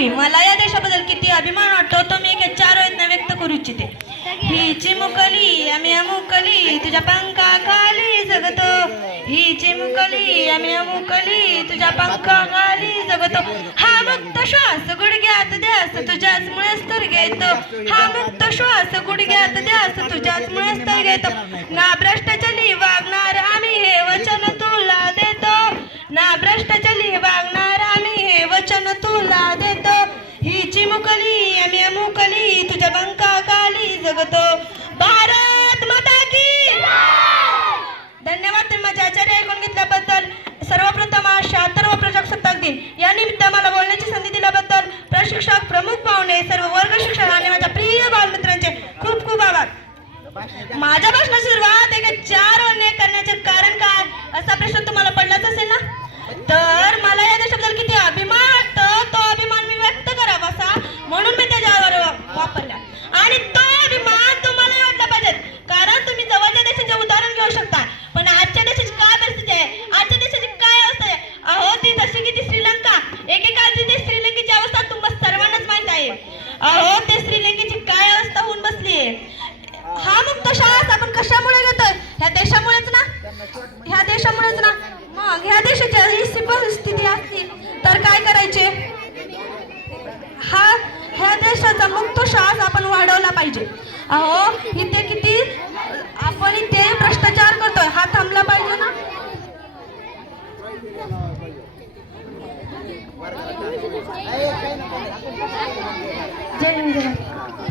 पुरी मला या देशाबद्दल किती अभिमान वाटतो तो मी एक चार वेळेत व्यक्त करू इच्छिते. ही चिमुकली आम्ही अमुकली तुझ्या पंखा खाली जगतो. ही चिमुकली आम्ही अमुकली तुझ्या पंखा खाली जगतो. हा मुक्त श्वास गुडघ्यात द्यास तुझ्याच मुळेच तर घेतो. हा मुक्त श्वास गुडघ्यात द्यास तुझ्याच मुळेच तर घेतो. ना भ्रष्टाचार प्रजासत्ताक या निमित्त मला बोलण्याची संधी दिल्याबद्दल प्रशिक्षक प्रमुख पाहुणे सर्व वर्ग शिक्षक आणि माझ्या प्रिय बालमित्रांचे खूप खूप आभार. माझ्या भाषणाची सुरुवात अहो ते स्त्रीलिंगीची काय अवस्था होऊन बसली हा मग तो आपण कशामुळे घेतोय? ह्या देशामुळेच ना? ह्या देशामुळेच ना? मग ह्या देशाच्या ही स्थिती असती. तर काय करायचे? हा ह्या देशाचा मुक्त श्वास आपण वाढवला पाहिजे. अहो इथे किती आपण इथे भ्रष्टाचार करतोय. हा थांबला पाहिजे ना? 열린드 라.